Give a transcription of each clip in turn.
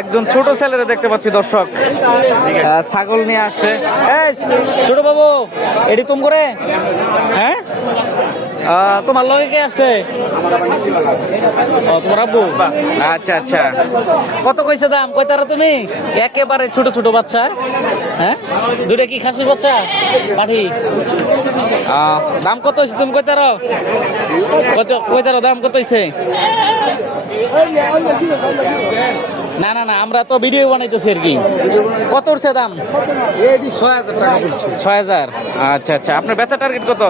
একজন ছোট ছেলেরা দেখতে পাচ্ছি দর্শক, ছাগল নিয়ে আসছে। এই ছোট বাবু, এটি তুম করে? হ্যাঁ, তোমার লগে কে আসছে? ও, তোমার আব্বু? আচ্ছা আচ্ছা, কত কইছে দাম? কয়তারা তুমি? একেবারে ছোট ছোট বাচ্চা। হ্যাঁ, দুটা কি খাসির বাচ্চা পাঠি? দাম কত হয়েছে তুমি কয়তারো? কয়তারো দাম কত হয়েছে? না না না, আমরা তো ভিডিও বানাইতেছি আর কি। কত উঠছে দাম? ৬,০০০ টাকা বলছে। ৬,০০০। আচ্ছা আচ্ছা, আপনার বেচা টার্গেট কত?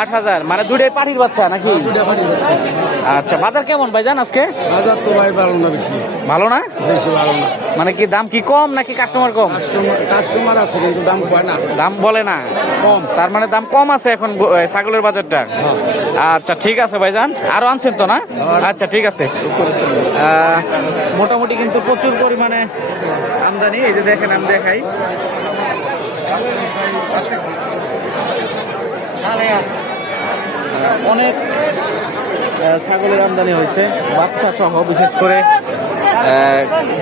৮,০০০। মানে দুটাই পাঠির বাচ্চা নাকি? আচ্ছা, বাজার কেমন ভাইজান আজকে? বাজার তো ভাই ভালো না, বেশি ভালো না? বেশি ভালো না। মানে কি দাম কি কম নাকি কাস্টমার কম? কাস্টমার আছে কিন্তু দাম কয় না, দাম বলে না কম। তার মানে দাম কম আছে এখন ছাগলের বাজারটা। আচ্ছা ঠিক আছে ভাইজান, আরো আনছেন তো না? আচ্ছা ঠিক আছে। মোটামুটি কিন্তু প্রচুর পরিমাণে আমদানি। এই যে দেখেন, আমি দেখাই। অনেক ছাগলের আমদানি হয়েছে, বাচ্চা সহ, বিশেষ করে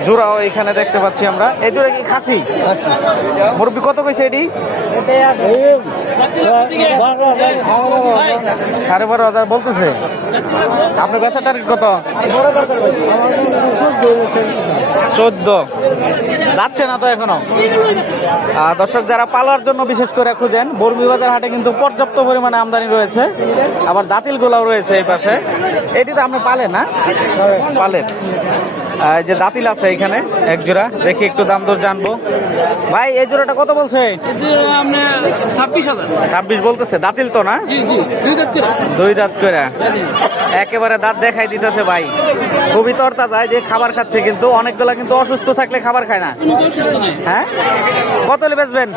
জোড়াও এখানে দেখতে পাচ্ছি আমরা। এই জোড়া কি খাসি? মুরব্বি কত কইছে এটি? ১২,৫০০ বলতেছে। আপনার বেচা টার্গেট কত? ১৪। যাচ্ছে না তো এখনো। দর্শক যারা পালার জন্য বিশেষ করে খুঁজেন, বর্মীবাজার হাটে কিন্তু পর্যাপ্ত পরিমাণে আমদানি রয়েছে। আবার দাতিল গোলাও রয়েছে এই পাশে। এটি তো আপনি পালেন না? পালেন। যে দাতিল আছে এখানে এক জোড়া, দেখি একটু দাম দর জানবো। ভাই এই জোড়াটা কত বলছে? ২৬ বলতেছে। দাতিল তো না? দুই দাঁত করে। একেবারে দাঁত দেখাই দিতেছে ভাই, খুবই তরতাজা। যে খাবার খাচ্ছে, কিন্তু অনেকগুলা কিন্তু অসুস্থ থাকলে খাবার খায় না। হ্যাঁ, কত হলে বেচবেন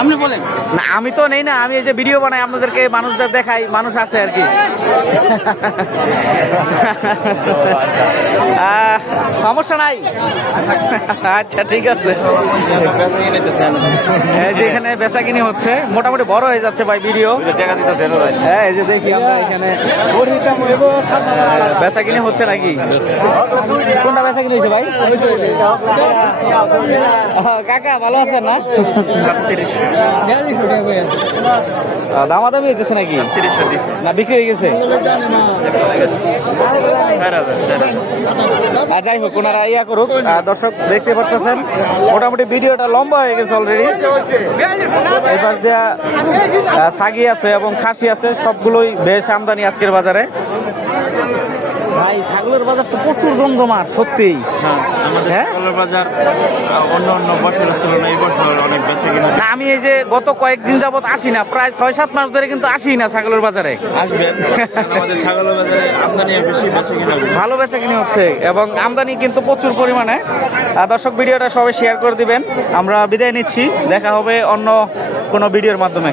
আপনি বলেন? না আমি তো নেই না, আমি এই যে ভিডিও বানাই আপনাদেরকে, মানুষদের দেখাই, মানুষ আসে আর কি। সমস্যা নাই। আচ্ছা ঠিক আছে। এই যে এখানে বেচা কিনি হচ্ছে, মোটামুটি বড় হয়ে যাচ্ছে ভাই ভিডিও। হ্যাঁ, এই যে দেখি আমরা এখানে বেচা কিনি হচ্ছে নাকি? কোনটা বেচা কিনি হয়েছে ভাই? কাকা ভালো আছেন না? দামাদামি হইতেছে নাকি? না বিক্রি হয়ে গেছে? যাই হোক, ওনারা ইয়া করুক। দর্শক দেখতে পাচ্ছেন মোটামুটি ভিডিওটা লম্বা হয়ে গেছে অলরেডি। এই পাশ দেয়া ছাগি আছে এবং খাসি আছে, সবগুলোই বেশ আমদানি আজকের বাজারে। ভাই ছাগলের বাজার তো প্রচুর জমজমাট সত্যি। হ্যাঁ, ছাগলের বাজার অন্য অন্য বছরের তুলনায় এই বছর অনেক বেশি কিনা। না, আমি এই যে গত কয়েকদিন যাবত আসি না, প্রায় ৬-৭ মাস ধরে কিন্তু আসি না ছাগলের বাজারে। আসবেন, আমাদের ছাগলের বাজারে আমদানি বেশি, বেচা কিনা ভালো বেচা কিনা হচ্ছে এবং আমদানি কিন্তু প্রচুর পরিমাণে। দর্শক ভিডিওটা সবাই শেয়ার করে দিবেন। আমরা বিদায় নিচ্ছি, দেখা হবে অন্য কোনো ভিডিওর মাধ্যমে।